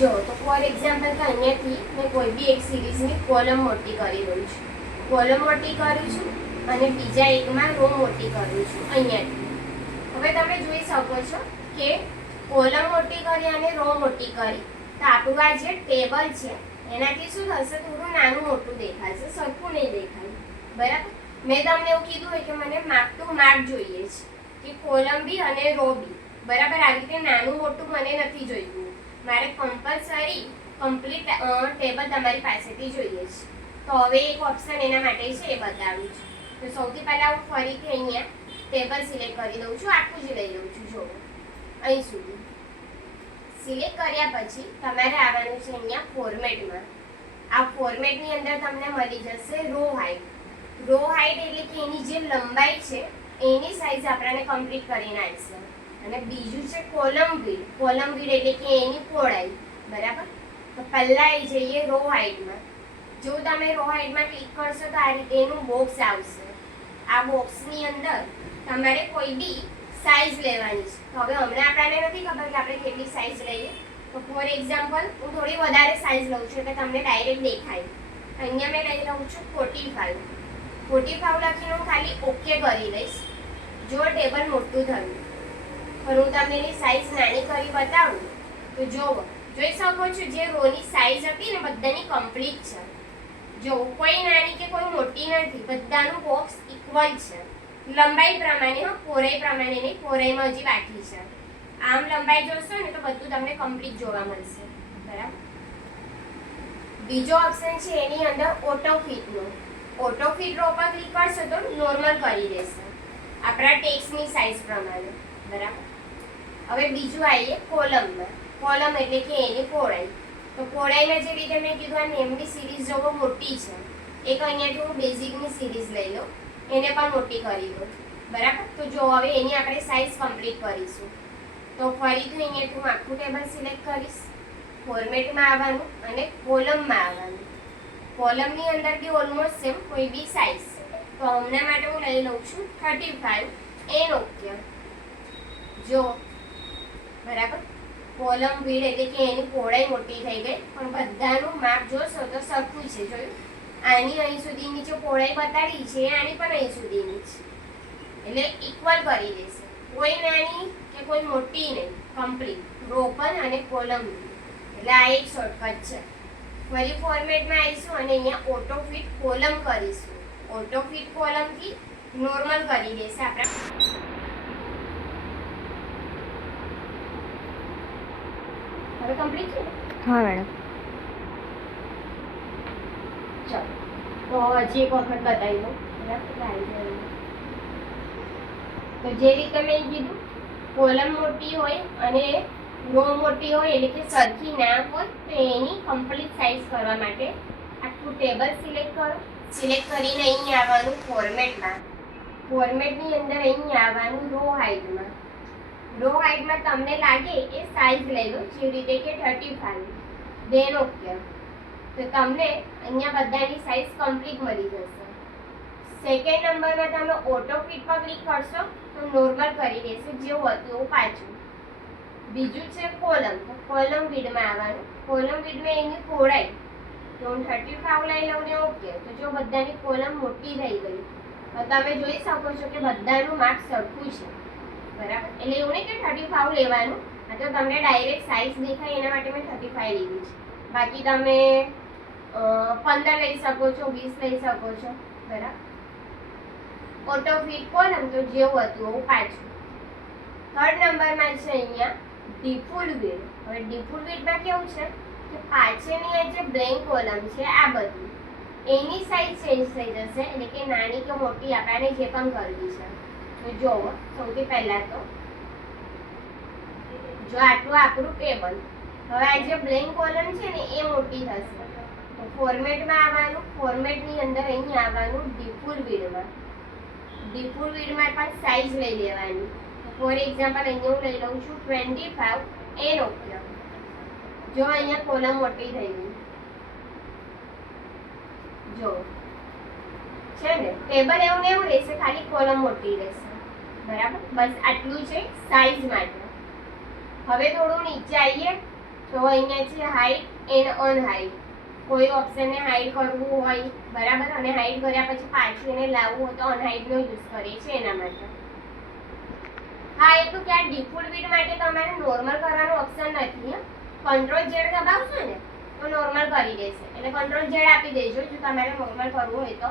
જો તો for example કે અહીંયાથી મેં કોઈ બી એક સિરીઝની કોલમ મોટી કરી રહી છું, કોલમ મોટી કરું છું અને બીજા એકમાં રો મોટી કરું છું અહીંયાથી. હવે તમે જોઈ શકો છો કે કોલમ મોટી કરી અને રો મોટી કરી તો આપણું આ જે ટેબલ છે એનાથી શું થશે, થોડું નાનું મોટું દેખાશે, સરખું નહીં દેખાય. બરાબર. મેં તમને એવું કીધું હોય કે મને માર્ક ટુ માર્ક જોઈએ છે કે કોલમ બી અને રો બી બરાબર આવી રીતે નાનું મોટું મને નથી જોઈતું. મારે કમ્પલસરી કમ્પ્લીટ ટેબલ તમારી પાસેથી જોઈએ છે. તો હવે એક ઓપ્શન એના માટે છે એ બતાવું છું. તો સૌથી પહેલાં હું ફરીથી અહીંયા ટેબલ સિલેક્ટ કરી દઉં છું, આખું જ લઈ લઉં છું. જો અહીં સુધી સિલેક્ટ કર્યા પછી તમારે આવવાનું છે અહીંયા ફોર્મેટમાં. આ ફોર્મેટની અંદર તમને મળી જશે રો હાઇટ. રો હાઇટ એટલે કે એની જે લંબાઈ છે એની સાઈઝ આપણને કમ્પ્લીટ કરીને આપશે. અને બીજું છે કોલમ વિડ્થ. કોલમ વિડ્થ એટલે કે એની પહોળાઈ. બરાબર. તો પહેલા એ જઈએ રો હાઇટમાં. જો તમે રો હાઇટમાં ક્લિક કરશો તો આ રીતે એનું બોક્સ આવશે. આ બોક્સની અંદર તમારે કોઈ બી સાઈઝ લેવાની છે. તો હવે હમણાં આપણને નથી ખબર કે આપણે કેટલી સાઈઝ લઈએ. તો ફોર એક્ઝામ્પલ હું થોડી વધારે સાઈઝ લઉં છું એટલે તમને ડાયરેક્ટ દેખાય. અહીંયા મેં લઈ લઉં છું 45. 45 લખીને હું ખાલી ઓકે કરી દઈશ. જો ટેબલ મોટું થયું પણ હું તમને એની સાઈઝ નાની કરી બતાવું તો જોઈ શકો છો જે રોની સાઈઝ હતી ને બધાની કમ્પ્લીટ છે. જો કોઈ નાની કે કોઈ મોટી નથી, બધાનું બોક્સ ઇક્વલ છે. લંબાઈ પ્રમાણે, પહોળાઈ પ્રમાણે નહીં, પહોળાઈમાં હજી બાકી છે. આમ લંબાઈ જોશો ને તો બધું તમને કમ્પ્લીટ જોવા મળશે. બરાબર. બીજો ઓપ્શન છે એની અંદર ઓટો ફિટનો. ઓટો ફિટ રો પર ક્લિક કરશો તો નોર્મલ કરી દેશે આપણા ટેક્સ્ટની સાઈઝ પ્રમાણે. બરાબર. હવે બીજું આવીએ કોલમમાં. કોલમ એટલે કે એની પહોળાઈ. તો પહોળાઈમાં જે રીતે મેં કીધું આ નેમની સિરીઝ જોવો મોટી છે, એક અહીંયાથી હું બેઝિકની સિરીઝ લઈ લઉં, એને પણ મોટી કરી દઉં. બરાબર. તો જો હવે એની આપણે સાઈઝ કમ્પ્લીટ કરીશું. તો ફરીથી અહીંયાથી હું આખું ટેબલ સિલેક્ટ કરીશ, ફોર્મેટમાં આવવાનું અને કોલમમાં આવવાનું. કોલમની અંદર બી ઓલમોસ્ટ સેમ કોઈ બી સાઈઝ. તો હમણાં માટે હું લઈ લઉં છું 35 એન ઓકે. જો બરાબર. કોલમ વિડ્થ એટલે કે એની પહોળાઈ મોટી થઈ ગઈ પણ બધાનું માપ જોશો તો સરખું છે. જોયું, આની અહીં સુધીની જે પહોળાઈ બતાવી છે આની પણ અહીં સુધીની છે એટલે ઇક્વલ કરી દેશે. કોઈ નાની કે કોઈ મોટી નહીં, કમ્પ્લીટ રો પણ અને કોલમ. એટલે આ એક શોર્ટકટ છે. ફરી ફોર્મેટમાં આવીશું અને અહીંયા ઓટો ફિટ કોલમ કરીશું. ઓટો ફિટ કોલમથી નોર્મલ કરી દેશે આપણા. હવે કમ્પ્લીટ છે? હા મેડમ. ચાલો તો હજી એક વખત બતાવી દઉં. તો જે રીતે મેં કીધું કોલમ મોટી હોય અને રો મોટી હોય એટલે કે સરખી ના હોય તો એની કમ્પ્લીટ સાઈઝ કરવા માટે આખું ટેબલ સિલેક્ટ કરો. સિલેક્ટ કરીને અહીં આવવાનું ફોર્મેટમાં. ફોર્મેટની અંદર અહીં આવવાનું રો હાઇટમાં. રો હાઇટમાં તમને લાગે એ સાઈઝ લઈ લો, જેવી રીતે કે 35 દેન ઓકે. તો તમને અહીંયા બધાની સાઈઝ કમ્પ્લીટ મળી જશે. સેકન્ડ નંબરમાં તમે ઓટો ફિટ પર ક્લિક કરશો તો નોર્મલ કરી દેશે જેવું હતું એવું પાછું. બીજું છે કોલમ. તો કોલમ વિડમાં આવવાનું. કોલમ વિડમાં એની પહોળાઈ તો હું 35 લઈ લઉં ને ઓકે. તો જો બધાની કોલમ મોટી થઈ ગઈ તો તમે જોઈ શકો છો કે બધાનું માપ સરખું છે. બરાબર. એટલે એવું નહીં કે 35 લેવાનું, આ તો તમને ડાયરેક્ટ સાઈઝ દેખાય એના માટે મેં 35 લીધી છે. બાકી તમે 15 લઈ શકો છો, 20 લઈ શકો છો. બરાબર. ઓટો ફિટ કોલમ તો જેવું હતું એવું પાછું. થર્ડ નંબરમાં છે અહીંયા ડિફોલ્ટ વિડ્થ. હવે ડિફોલ્ટ વિડ્થમાં કેવું છે કે પાછળની આ જે બ્લેન્ક કોલમ છે આ બધી એની સાઈઝ ચેન્જ થઈ જશે એટલે કે નાની કે મોટી આપણને જે પણ કરવી છે. તો જુઓ સૌથી પહેલા તો જો આટલું આપણું ટેબલ, હવે આ જે બ્લેન્ક કોલમ છે ને એ મોટી થશે. તો ફોર્મેટમાં આવવાનું. ફોર્મેટની અંદર અહીં આવવાનું ડિફોલ્ટ વિડ્થમાં. ડિફોલ્ટ વિડ્થમાં પણ સાઈઝ લઈ લેવાની. ફોર એક્ઝામ્પલ અહીંયા હું લઈ લઉં છું 25 એન ઓકે. જો અહીંયા કોલમ મોટી થઈ ગઈ. જો છે ને ટેબલ એવું ને એવું રહેશે, ખાલી કોલમ મોટી રહેશે. બરાબર. બસ આટલું છે સાઈઝ માટે. હવે થોડું નીચે આવીએ તો અહીંયા છે હાઈડ એન્ડ અનહાઈડ. કોઈ ઓપ્શનને હાઈડ કરવું હોય બરાબર, અને હાઈડ કર્યા પછી પાછું એને લાવવું હોય તો અનહાઈડનો યુઝ કરીએ છીએ એના માટે. હા, એટલું કે આ ડિફોલ્ટ બીટ માટે તમારે નોર્મલ કરવાનો ઓપ્શન નથી. કંટ્રોલ ઝેડ દબાવશો ને તો નોર્મલ કરી દેશે, એટલે કંટ્રોલ ઝેડ આપી દેજો જો તમારે નોર્મલ કરવું હોય તો.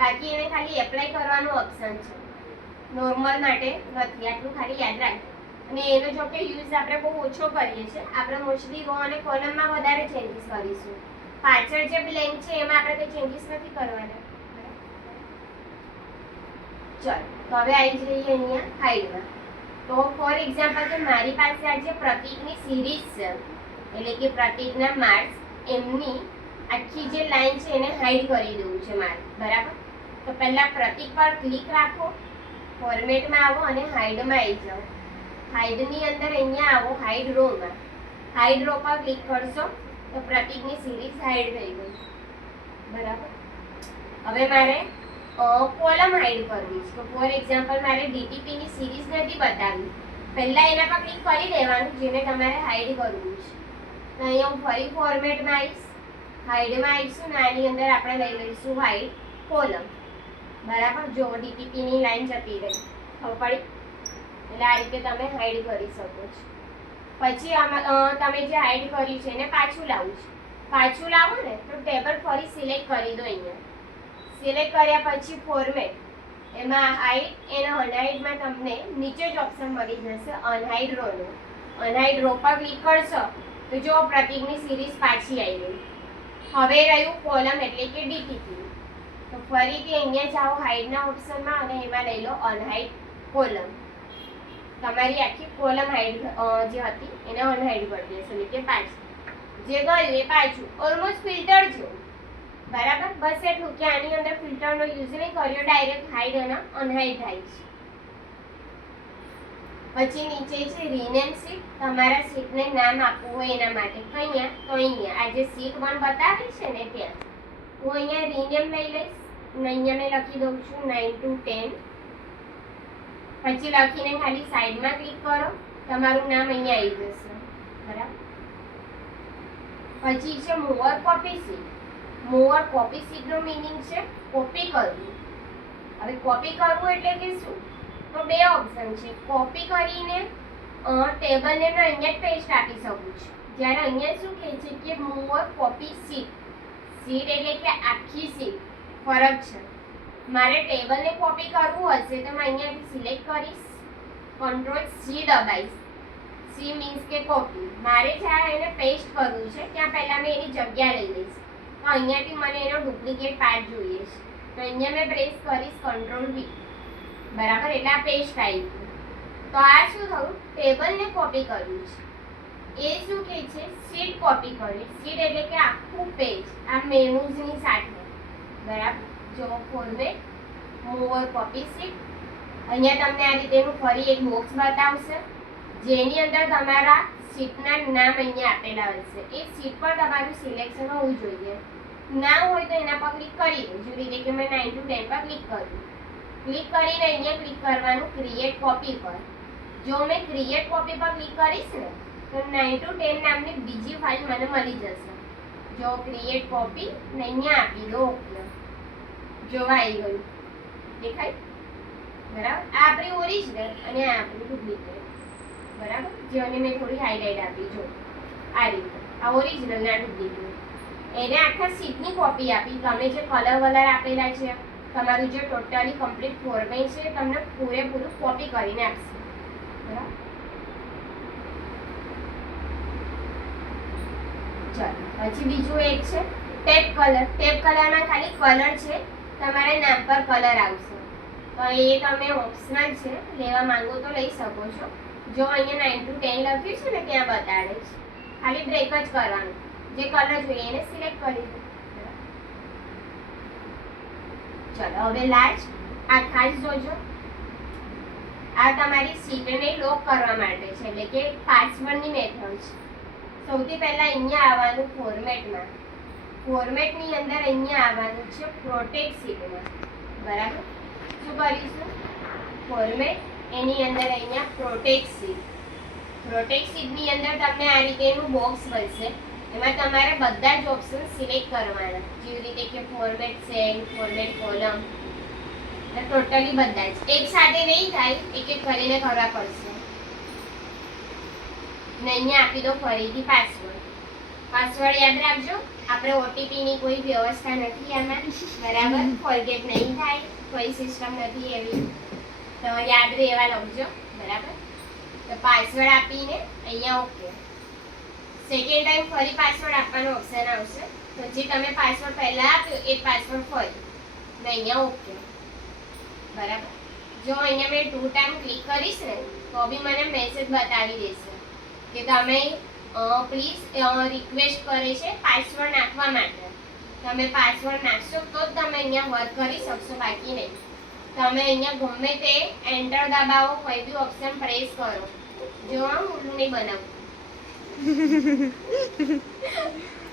બાકી એને ખાલી એપ્લાય કરવાનો ઓપ્શન છે, નોર્મલ માટે નથી. આટલું ખાલી યાદ રાખજો. અને એનો જો કે યુઝ આપણે બહુ ઓછો કરીએ છીએ. આપણે મોસ્ટલી રો અને કોલમમાં વધારે ચેન્જીસ કરીશું. પાછળ જે બ્લેન્ક છે એમાં આપણે કંઈ ચેન્જીસ નથી કરવાના. ચલો, તો હવે આવી જઈએ અહીંયા હાઈડમાં. તો ફોર એક્ઝામ્પલ કે મારી પાસે આ જે પ્રતીકની સિરીઝ છે, એટલે કે પ્રતીકના માર્ક્સ, એમની આખી જે લાઈન છે એને હાઈડ કરી દેવું છે મારે, બરાબર. તો પહેલા પ્રતીક પર ક્લિક રાખો, ફોર્મેટમાં આવો અને હાઈડમાં આવી જાઓ. હાઈડની અંદર અહીંયા આવો, હાઈડ રોમાં. હાઈડ રો પર ક્લિક કરશો તો પ્રતીકની સિરીઝ હાઈડ થઈ ગઈ, બરાબર. હવે મારે કોલમ હાઈડ કરવી છે. તો ફોર એક્ઝામ્પલ મારે ડીટીપીની સિરીઝ નથી બતાવવી, પહેલા એના પર ક્લિક કરી દેવાનું જેને તમારે હાઈડ કરવું છે. તો અહીંયા હું ફરી ફોર્મેટમાં આવીશ, હાઈડમાં આવીશું ને આની અંદર આપણે લઈ લઈશું હાઈડ કોલમ, બરાબર. જો ડીટીપીની લાઈન જતી રહી, ખબર પડી? એટલે આ રીતે તમે હાઈડ કરી શકો છો. પછી આમાં તમે જે હાઈડ કર્યું છે એને પાછું લાવવું છે. પાછું લાવો ને તો ટેબલ ફરી સિલેક્ટ કરી દો. અહીંયા સિલેક્ટ કર્યા પછી ફોર્મેટ, એમાં હાઈડ એના અનહાઈડમાં તમને નીચે જ ઓપ્શન મળી જશે અનહાઈડ રોનો. અનહાઈડ રો પર ક્લિક કરશો તો જો પ્રતીકની સિરીઝ પાછી આવી ગઈ. હવે રહ્યું કોલમ એટલે કે ડીટીપી. તો ફરીથી અહીંયા જાઓ હાઈડના ઓપ્શનમાં અને એમાં લઈ લો અનહાઈડ કોલમ. તમારી આખી કોલમ હાઈડ જે હતી એને અનહાઈડ કરી દેશે, એટલે કે પાછી જે ગયું એ પાછું ઓલમોસ્ટ ફિલ્ટર જેવું, બરાબર. બસ એટલું કે આની અંદર ફિલ્ટરનો યુઝ નહીં કર્યો, ડાયરેક્ટ હાઈડ અને અનહાઈડ થાય છે. પછી નીચે છે રીનેમ સીટ. તમારા સીટને નામ આપવું હોય એના માટે અહીંયા, તો અહીંયા આ જે સીટ 1 બતાવી છે ને ત્યાં હું અહીંયા રીનેમ લઈ લઈશ અને અહીંયા મેં લખી દઉં છું 9 to 10. પછી લખીને ખાલી સાઈડમાં ક્લિક કરો, તમારું નામ અહીંયા આવી જશે, બરાબર. પછી છે move or copy sheet. Move or copy સીટનો મિનિંગ છે કોપી કરવું. હવે કોપી કરવું એટલે કે શું? તો બે ઓપ્શન છે. કોપી કરીને ટેબલને અહીંયા જ પેસ્ટ આપી શકું છું. જ્યારે અહીંયા શું કહે છે કે મૂવર કોપી સીટ. સીટ એટલે કે આખી સીટ, ફરક છે. મારે ટેબલને કોપી કરવું હશે તો હું અહીંયાથી સિલેક્ટ કરીશ, કંટ્રોલ સી દબાઈશ. સી મીન્સ કે કોપી. મારે જ્યાં એને પેસ્ટ કરવું છે ત્યાં પહેલાં મેં એની જગ્યા લઈ લઈશ. તો અહીંયાથી મને એનો ડુપ્લિકેટ પાર્ટ જોઈએ છે, તો અહીંયા મેં પ્રેસ કરીશ કંટ્રોલ વી, બરાબર. એટલે આ પેસ્ટ આવી ગયું. તો આ શું થયું? ટેબલને કોપી કર્યું છે. એ શું કહે છે? સીટ કોપી કરી. સીટ એટલે કે આખું પેજ આ મેનુઝની સાથે, બરાબર. જો ફોર્મેટ મૂવર કોપી સીટ. અહીંયા તમને આ રીતેનું ફરી એક બોક્સ બતાવશે જેની અંદર તમારા સીટના નામ અહીંયા આપેલા હશે. એ સીટ પર તમારું સિલેક્શન હોવું જોઈએ. ના હોય તો એના પર ક્લિક કરી દો. જો રીતે કે મેં 9 to 10 પર ક્લિક કર્યું. ક્લિક કરીને અહીંયા ક્લિક કરવાનું ક્રિએટ કોપી પર. જો મેં ક્રિએટ કોપી પર ક્લિક કરીશ ને તો 9 to 10 નામની બીજી ફાઇલ મને મળી જશે. જો ક્રિએટ કોપી ને અહીંયા આપી દો, ઓકે. જોવા આવી ગયું, દેખાય, બરાબર. આ આપણી ઓરિજિનલ અને આ આપણી ડુપ્લિકેટ, બરાબર. જેને મેં થોડી હાઇલાઇટ આપી, જો આ રીતે આ ઓરિજિનલ ના ડુપ્લિકેટ. એને આખા સીટની કોપી આપી. તમે જે કલર વલર આપેલા છે, તમારું જે ટોટલી કમ્પ્લીટ ફોર્મેટ છે તમને પૂરેપૂરું કોપી કરીને આપશે, બરાબર. ચાલો પછી બીજું એક છે ટેપ કલર. ટેપ કલરમાં ખાલી કલર છે, તમારે નામ પર કલર આવશે. તો એ તમે ઓપ્શનલ છે, લેવા માંગો તો લઈ શકો છો. જો અહીંયા 9 to 10 લખ્યું છે ને ત્યાં બતાડે છે, ખાલી બ્રેક જ કરવાનું. જે કલર જોઈએ એને સિલેક્ટ કરી દો. ચલો હવે લાસ્ટ આ ખાસ જોજો. આ તમારી સીટને લોક કરવા માટે છે, એટલે કે પાસવર્ડની મેથડ છે. સૌથી પહેલા અહીંયા આવવાનું ફોર્મેટમાં. ફોર્મેટની અંદર અહીંયા આવવાનું છે પ્રોટેક્ટ સીટમાં, બરાબર. શું કરીશું? ફોર્મેટ, એની અંદર અહીંયા પ્રોટેક્ટ સીટ. પ્રોટેક્ટ સીટની અંદર તમને આ રીતેનું બોક્સ મળશે. એમાં તમારે બધા જ ઓપ્શન સિલેક્ટ કરવાના, જેવી રીતે કે format cell, format column, totally બધા જ એક સાથે નહીં થાય, એક એક કરીને કરવા પડશે. ને અહીંયા આપી દો ફરીથી પાસવર્ડ. પાસવર્ડ યાદ રાખજો, આપણે ઓટીપી ની કોઈ વ્યવસ્થા નથી આમાં, બરાબર? ફોરગેટ નહીં થાય, કોઈ સિસ્ટમ નથી એવી, તો યાદ રહેવા લખજો, બરાબર? તો પાસવર્ડ આપીને અહીંયા ઓકે. સેકન્ડ ટાઈમ ફરી પાસવર્ડ આપવાનો ઓપ્શન આવશે, તો જે તમે પાસવર્ડ પહેલા આપ્યો એ પાસવર્ડ ફરી ને અહીંયા ઓકે, બરાબર? જો અહીંયા મેં 2 ટાઈમ ક્લિક કરીશ ને તો બી મને મેસેજ બતાવી દેશે કે તમે પ્લીઝ રિક્વેસ્ટ કરે છે પાસવર્ડ નાખવા માટે. તમે પાસવર્ડ નાખશો તો જ તમે અહીંયા વર્ક કરી શકશો, બાકી નહીં. તમે અહીંયા ગમે તે એન્ટર દબાવો, કોઈ બી ઓપ્શન પ્રેસ કરો. જો આ ઉલ્લું નહીં બનાવું,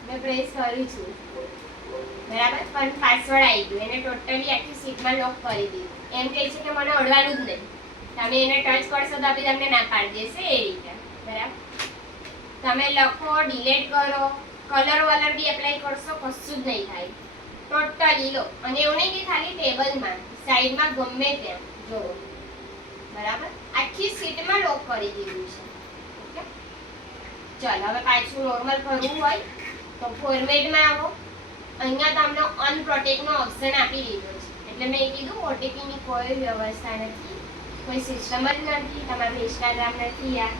મેં પ્રેસ કરી છું, બરાબર? પણ પાસવર્ડ આવી ગયો, એને ટોટલી આખી સીટમાં લોક કરી દીધું. એમ કહે છે કે મને અડવાનું જ નહીં, તમે એને ટચ કરશો તો બી તમને ના પાડી દેશે એ રીતે, બરાબર? તમે લખો, ડિલીટ કરો, કલર વલર બી એપ્લાય કરશો, કશું જ નહીં થાય, ટોટલી લો. અને એવું નહીં કે ખાલી ટેબલમાં, સાઈડમાં ગમે ત્યાં જો, બરાબર? આખી સીટમાં લોક કરી દીધું છે. ઓકે, ચાલો હવે પાછું નોર્મલ કરવું હોય તો ફોર્મેટમાં આવો. અહીંયા તમને અનપ્રોટેક્ટનો ઓપ્શન આપી દીધો છે, એટલે મેં કીધું ઓટીપીની કોઈ વ્યવસ્થા નથી, કોઈ સિસ્ટમ જ નથી, તમારું ઇન્સ્ટાગ્રામ નથી આ,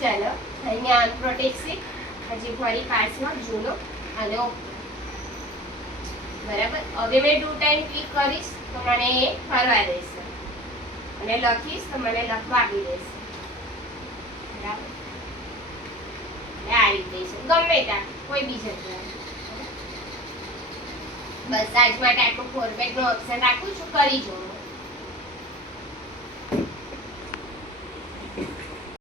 ચલો અહીંયા અનપ્રોટેક્ટ સીટ, હજી ફરી પાસવર્ડ જૂનો અને ઓકે, બરાબર? હવે મેં 2 ટાઈમ ક્લિક કરીશ તો મને એ કરવા દેશે, અને લખીશ તો મને લખવા આપી દેશે, બરાબર? આ રીતે છે, ગમે ત્યાં કોઈ બી જગ્યાએ. બસ આજ માટે આટલું ફોર્મેટનો ઓપ્શન રાખું છું, કરી જોઉં.